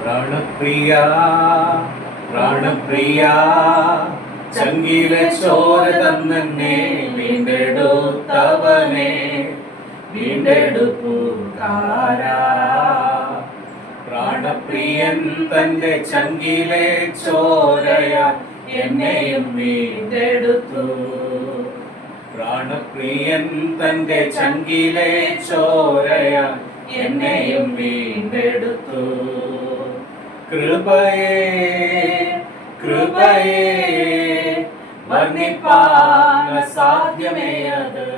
പ്രാണപ്രിയ പ്രാണപ്രിയ ചങ്കിലെ ചോര തന്നെ വീണ്ടെടുത്തവനെ വീണ്ടെടുപ്പുകാരാ. പ്രാണപ്രിയൻ തന്റെ ചങ്കിലെ ചോരയ എന്നെയും വീണ്ടെടുത്തു. പ്രാണപ്രിയൻ തന്റെ ചങ്കിലെ ചോരയ എന്നെയും വീണ്ടെടുത്തു. കൃപയേ കൃപയേ വർണ്ണിപ്പാൻ അസാധ്യമേ അത്.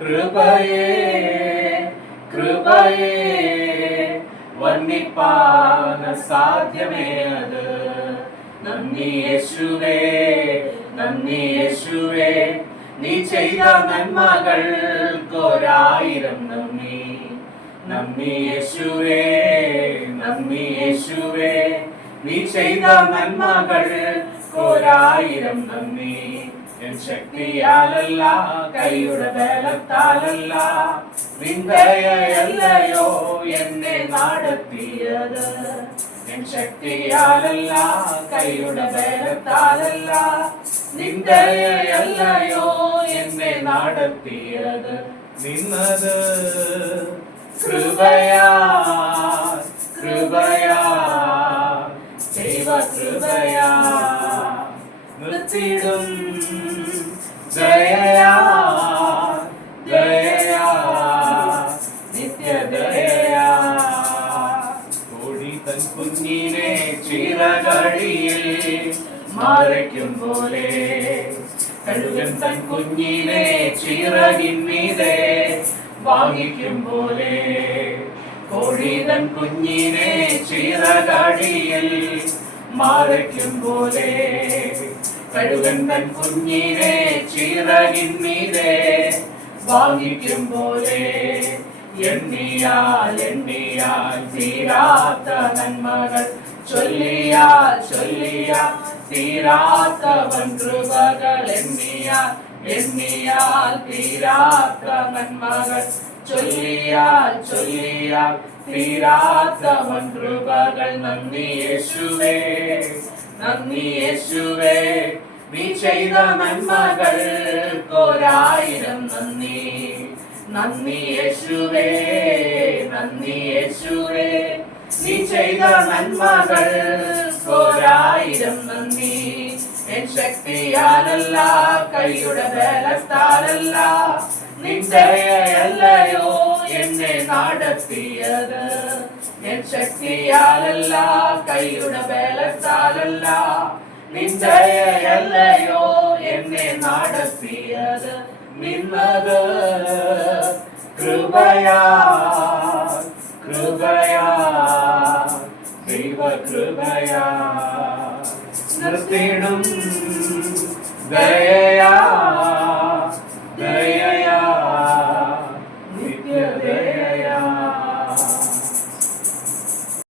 കൃപയേ കൃപയേ വർണ്ണിപ്പാൻ അസാധ്യമേ അത്. നന്ദി യേശുവേ നന്ദി യേശുവേ, നീ ചെയ്ത നന്മകൾക്കൊരായിരം നന്ദി. നന്ദി യേശുവേ നന്ദി യേശുവേ, നീ ചെയ്ത നന്മകൾക്കൊരായിരം നന്ദി. എൻ ശക്തിയാലല്ല കൈയുടെ ബലത്താലല്ല, നിന്ദയല്ലയോ എന്നെ നടത്തിയത്. എൻ ശക്തിയാലല്ല കൈയുടെ ബലത്താലല്ല, നിന്ദയല്ലയോ എന്നെ നടത്തിയത്. നിന്നത് കൃപയാ കൃപയാ ദൈവ കൃപയാ. നിർത്തിടും ദയയാ ദയയാ നിത്യദയയാ. കോഴി തൻ കുഞ്ഞിനെ ചിറകടിയിൽ മറയ്ക്കും പോലെ, കഴുകൻ തൻ കുഞ്ഞിനെ ചിറകിന്മീതെ വാങ്ങിക്കും പോലെ, കോഴി തൻ കുഞ്ഞിനെ ചിറകടിയിൽ മറയ്ക്കും പോലെ, കഴുകൻ തൻ കുഞ്ഞിനെ ചിറകിന്മീതെ വാങ്ങിക്കും പോലെ. എണ്ണിയാൽ എണ്ണിയാൽ തീരാത്ത നന്മകൾ, ചൊല്ലിയാൽ ചൊല്ലിയാൽ തീരാത്തവൻ കൃപകൾ. എണ്ണിയാൽ എണ്ണിയാൽ തീരാത്ത നന്മകൾ, ചൊല്ലിയാൽ ചൊല്ലിയാൽ തീരാത്തവൻ കൃപകൾ. നന്ദി യേശുവേ നന്ദി യേശുവേ, നീ ചെയ്ത നന്മകൾക്കൊരായിരം നന്ദി. നന്ദി യേശുവേ നന്ദി യേശുവേ, നീ ചെയ്ത നന്മകൾക്കൊരായിരം നന്ദി. എൻ ശക്തിയാലല്ല കൈയുടെ ബലത്താലല്ല, നിന്ദയല്ലയോ എന്നെ നടത്തിയത്. എൻ ശക്തിയാലല്ല കൈയുടെ ബലത്താലല്ല, നിന്ദയല്ലയോ എന്നെ നടത്തിയത്. നിന്നത് കൃപയാ കൃപയാ ദൈവ കൃപയാ. നിർത്തിടും ദയയാ